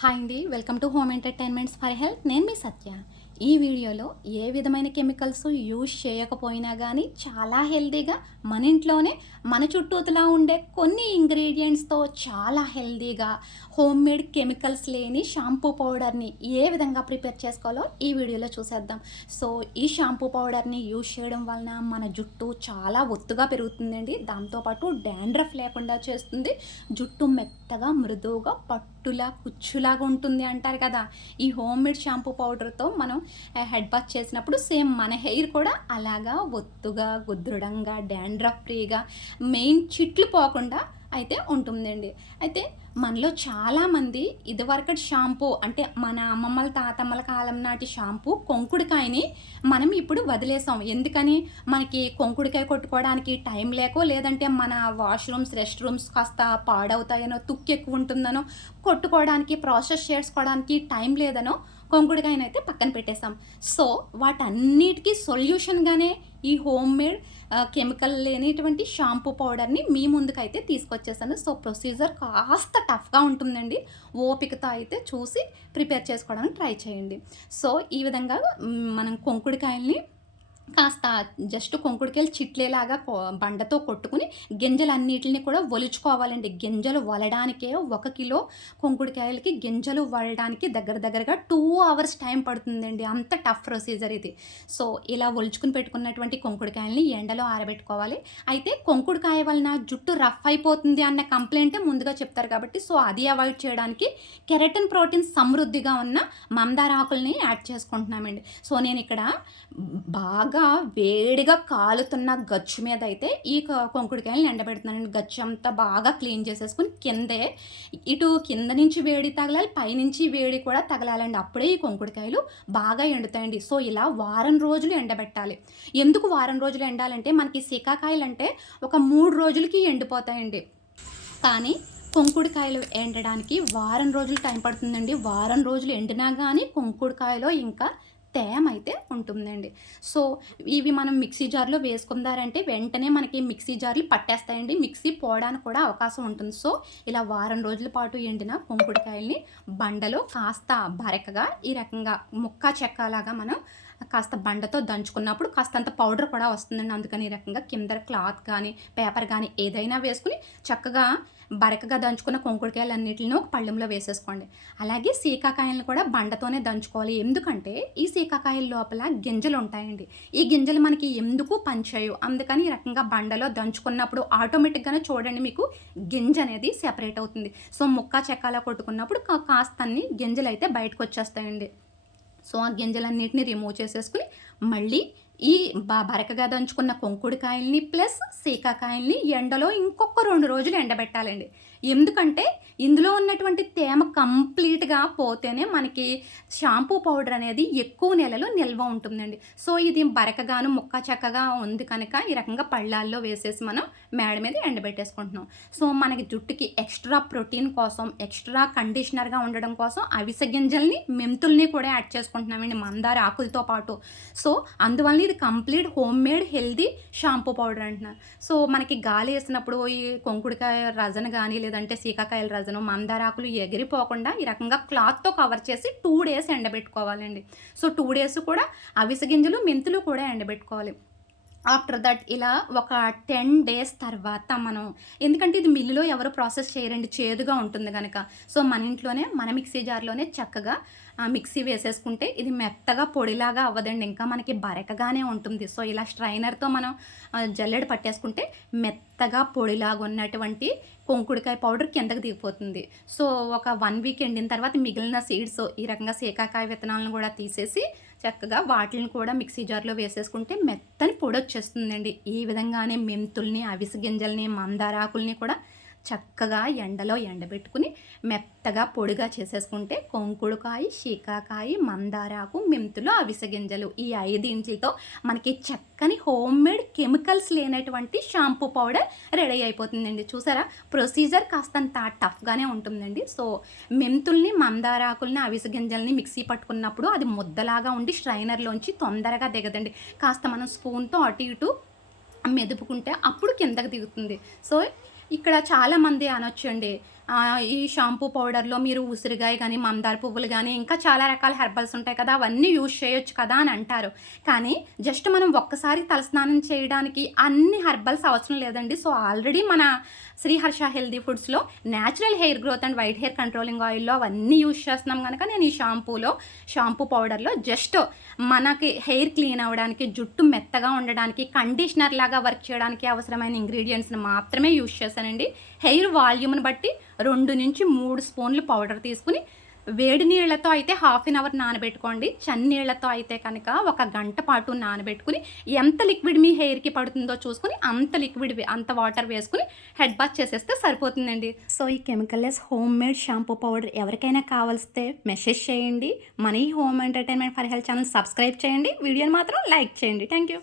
Hi అండి, welcome to home entertainments for health. నేను మీ సత్య. ఈ వీడియోలో ఏ విధమైన కెమికల్స్ యూజ్ చేయకపోయినా కానీ చాలా హెల్తీగా మన ఇంట్లోనే మన చుట్టూతలా ఉండే కొన్ని ఇంగ్రీడియంట్స్తో చాలా హెల్తీగా హోమ్ మేడ్ కెమికల్స్ లేని షాంపూ పౌడర్ని ఏ విధంగా ప్రిపేర్ చేసుకోవాలో ఈ వీడియోలో చూసేద్దాం. సో ఈ షాంపూ పౌడర్ని యూజ్ చేయడం వలన మన జుట్టు చాలా ఒత్తుగా పెరుగుతుందండి. దాంతోపాటు డాండ్రఫ్ లేకుండా చేస్తుంది. జుట్టు మెత్తగా మృదువుగా పట్టులా కుచ్చులాగా ఉంటుంది అంటారు కదా. ఈ హోమ్ మేడ్ షాంపూ పౌడర్తో మనం హెడ్ బాత్ చేసినప్పుడు సేమ్ మన హెయిర్ కూడా అలాగా ఒత్తుగా గుద్దుడంగా డాండ్రఫ్ ఫ్రీగా మెయిన్ చిట్లు పోకుండా అయితే ఉంటుందండి. అయితే మనలో చాలామంది ఇదివరకటి షాంపూ అంటే మన అమ్మమ్మల తాతమ్మల కాలం నాటి షాంపూ కొంకుడికాయని మనం ఇప్పుడు వదిలేసాం. ఎందుకని? మనకి కొంకుడికాయ కొట్టుకోవడానికి టైం లేకో, లేదంటే మన వాష్రూమ్స్ రెస్ట్ రూమ్స్ కాస్త పాడవుతాయనో, తుక్కు ఎక్కువ ఉంటుందనో, కొట్టుకోవడానికి ప్రాసెస్ చేసుకోవడానికి టైం లేదనో కొంకుడికాయనైతే పక్కన పెట్టేసాం. సో వాటన్నిటికీ సొల్యూషన్గానే ఈ హోమ్ మేడ్ కెమికల్ లేనిటువంటి షాంపూ పౌడర్ని మీ ముందుకైతే తీసుకొచ్చేసాను. సో ప్రొసీజర్ కాస్త టఫ్గా ఉంటుందండి. ఓపికతో అయితే చూసి ప్రిపేర్ చేసుకోవడానికి ట్రై చేయండి. సో ఈ విధంగా మనం కొంకుడికాయల్ని కాస్త జస్ట్ కొంకుడికాయలు చిట్లేలాగా బండతో కొట్టుకుని గింజలన్నిటిని కూడా ఒలుచుకోవాలండి. గింజలు వలడానికే 1 కిలో కొంకుడికాయలకి గింజలు వలడానికి దగ్గరగా 2 అవర్స్ టైం పడుతుందండి. అంత టఫ్ ప్రొసీజర్ ఇది. సో ఇలా ఒలుచుకుని పెట్టుకున్నటువంటి కొంకుడికాయలని ఎండలో ఆరబెట్టుకోవాలి. అయితే కొంకుడికాయ వలన జుట్టు రఫ్ అయిపోతుంది అన్న కంప్లైంటే ముందుగా చెప్తారు కాబట్టి, సో అది అవాయిడ్ చేయడానికి కెరటిన్ ప్రోటీన్ సమృద్ధిగా ఉన్న మందార ఆకుల్ని యాడ్ చేసుకుంటున్నామండి. సో నేను ఇక్కడ బాగా వేడిగా కాలుతున్న గచ్చు మీద అయితే ఈ కొంకుడికాయలను ఎండబెడుతున్నానండి. గచ్చు అంతా బాగా క్లీన్ చేసేసుకుని ఇటు కింద నుంచి వేడి తగలాలి, పైనుంచి వేడి కూడా తగలాలండి. అప్పుడే ఈ కొంకుడికాయలు బాగా ఎండుతాయండి. సో ఇలా వారం రోజులు ఎండబెట్టాలి. ఎందుకు వారం రోజులు ఎండాలంటే, మనకి సీకాకాయలు అంటే ఒక 3 రోజులకి ఎండిపోతాయండి. కానీ కొంకుడికాయలు ఎండడానికి వారం రోజులు టైం పడుతుందండి. వారం రోజులు ఎండినా కానీ కొంకుడికాయలో ఇంకా తేమ అయితే ఉంటుందండి. సో ఇవి మనం మిక్సీ జార్లో వేసుకుందారంటే వెంటనే మనకి మిక్సీ జార్లు పట్టేస్తాయండి. మిక్సీ పోవడానికి కూడా అవకాశం ఉంటుంది. సో ఇలా వారం రోజుల పాటు ఎండిన కొంకుడికాయల్ని బండలో కాస్త బరకగా ఈ రకంగా ముక్క చెక్కలాగా మనం కాస్త బండతో దంచుకున్నప్పుడు కాస్తంత పౌడర్ కూడా వస్తుందండి. అందుకని ఈ రకంగా కింద క్లాత్ కానీ పేపర్ కానీ ఏదైనా వేసుకుని చక్కగా బరకగా దంచుకున్న కొంకుడికాయలన్నిటిని ఒక పళ్ళెంలో వేసేసుకోండి. అలాగే సీకాకాయలను కూడా బండతోనే దంచుకోవాలి. ఎందుకంటే ఈ సీకాకాయల లోపల గింజలు ఉంటాయండి. ఈ గింజలు మనకి ఎందుకు పనిచేయవు. అందుకని ఈ రకంగా బండలో దంచుకున్నప్పుడు ఆటోమేటిక్గానే చూడండి మీకు గింజ అనేది సెపరేట్ అవుతుంది. సో ముక్క చెక్కలా కొట్టుకున్నప్పుడు కాస్తన్ని గింజలు అయితే బయటకు వచ్చేస్తాయండి. సో ఆ గింజలన్నిటిని రిమూవ్ చేసేసుకుని మళ్ళీ ఈ బరకగా దంచుకున్న కొంకుడికాయల్ని ప్లస్ సీకాకాయల్ని ఎండలో ఇంకొక 2 రోజులు ఎండబెట్టాలండి. ఎందుకంటే ఇందులో ఉన్నటువంటి తేమ కంప్లీట్గా పోతేనే మనకి షాంపూ పౌడర్ అనేది ఎక్కువ నెలలు నిల్వ ఉంటుందండి. సో ఇది బరకగాను ముక్క చక్కగా ఉంది కనుక ఈ రకంగా పళ్ళాల్లో వేసేసి మనం మేడ మీద ఎండబెట్టేసుకుంటున్నాం. సో మనకి జుట్టుకి ఎక్స్ట్రా ప్రోటీన్ కోసం, ఎక్స్ట్రా కండిషనర్గా ఉండడం కోసం అవిసె గింజల్ని మెంతుల్ని కూడా యాడ్ చేసుకుంటున్నామండి మందార ఆకులతో పాటు. సో అందువల్ల ఇది complete home made healthy shampoo powder అంటున్నారు. సో మనకి గాలి వేసినప్పుడు ఈ కొంకుడికాయ రజన కానీ లేదంటే సీకాకాయల రజను మందారాకులు ఎగిరిపోకుండా ఈ రకంగా క్లాత్తో కవర్ చేసి 2 డేస్ ఎండబెట్టుకోవాలండి. సో 2 డేస్ కూడా అవిసె గింజలు మెంతులు కూడా ఎండబెట్టుకోవాలి. ఆఫ్టర్ దట్ ఇలా ఒక 10 డేస్ తర్వాత మనం, ఎందుకంటే ఇది మిల్లులో ఎవరు ప్రాసెస్ చేయరండి, చేదుగా ఉంటుంది కనుక. సో మన ఇంట్లోనే మన మిక్సీ జార్లోనే చక్కగా మిక్సీ వేసేసుకుంటే ఇది మెత్తగా పొడిలాగా అవ్వదండి, ఇంకా మనకి బరకగానే ఉంటుంది. సో ఇలా స్ట్రైనర్తో మనం జల్లెడ పట్టేసుకుంటే మెత్తగా పొడిలాగా ఉన్నటువంటి కొంకుడికాయ పౌడర్ కిందకి దిగిపోతుంది. సో ఒక 1 వీక్ ఎండిన తర్వాత మిగిలిన సీడ్స్ ఈ రకంగా సీకాకాయ విత్తనాలను కూడా తీసేసి చక్కగా వాటిని కూడా మిక్సీ జార్లో వేసేసుకుంటే మెత్తని పొడి వచ్చేస్తుందండి. ఈ విధంగానే మెంతుల్ని, అవిసె గింజల్ని, మందారాకుల్ని కూడా చక్కగా ఎండలో ఎండబెట్టుకుని మెత్తగా పొడిగా చేసేసుకుంటే కొంకుడుకాయ, శీకాకాయ, మందారాకు, మెంతులు, అవిసె గింజలు ఈ 5 మనకి చక్కని హోమ్ మేడ్ కెమికల్స్ లేనటువంటి షాంపూ పౌడర్ రెడీ అయిపోతుందండి. చూసారా, ప్రొసీజర్ కాస్తంత టఫ్గానే ఉంటుందండి. సో మెంతుల్ని, మందారాకుల్ని, అవిసె గింజల్ని మిక్సీ పట్టుకున్నప్పుడు అది ముద్దలాగా ఉండి స్ట్రైనర్లోంచి తొందరగా దిగదండి. కాస్త మనం స్పూన్తో అటు ఇటు మెదుపుకుంటే అప్పుడు కిందకి దిగుతుంది. సో ఇక్కడ చాలామంది అనొచ్చండి, ఈ షాంపూ పౌడర్‌లో మీరు ఉసిరికాయ గానీ, మందార పువ్వులు గానీ, ఇంకా చాలా రకాల హెర్బల్స్ ఉంటాయి కదా! అవన్నీ యూజ్ చేయొచ్చు కదా అని అంటారు. కానీ జస్ట్ మనం ఒక్కసారి తలస్నానం చేయడానికి అన్ని హెర్బల్స్ అవసరం లేదండి. సో, ఆల్రెడీ మన శ్రీహర్ష హెల్తీ ఫుడ్స్‌లో natural hair growth and white hair controlling ఆయిల్‌లో అవన్నీ యూజ్ చేస్తున్నాం గనక నేను ఈ షాంపూ పౌడర్‌లో జస్ట్ మనకి హెయిర్ క్లీన్ అవ్వడానికి, జుట్టు మెత్తగా ఉండడానికి, కండిషనర్ లాగా వర్క్ చేయడానికి అవసరమైన ఇంగ్రీడియెంట్స్‌ని మాత్రమే యూజ్ చేశానండి. హెయిర్ వాల్యూమ్‌ని బట్టి 2-3 స్పూన్లు పౌడర్ తీసుకొని వేడి నీళ్ళతో అయితే హాఫ్ ఎన్ అవర్ నానబెట్టుకోండి. చన్నీళ్ళతో అయితే కనుక ఒక గంట పాటు నానబెట్టుకొని ఎంత లిక్విడ్ మీ హెయిర్‌కి పడుతుందో చూసుకొని అంత వాటర్ వేసుకొని హెడ్ బాత్ చేసేస్తే సరిపోతుందండి. సో, ఈ కెమికల్లెస్ హోమ్ మేడ్ షాంపూ పౌడర్ ఎవరికైనా కావాల్స్తే మెసేజ్ చేయండి. మన ఈ home entertainment for health channel subscribe చేయండి. వీడియోని మాత్రం లైక్ చేయండి. Thank you.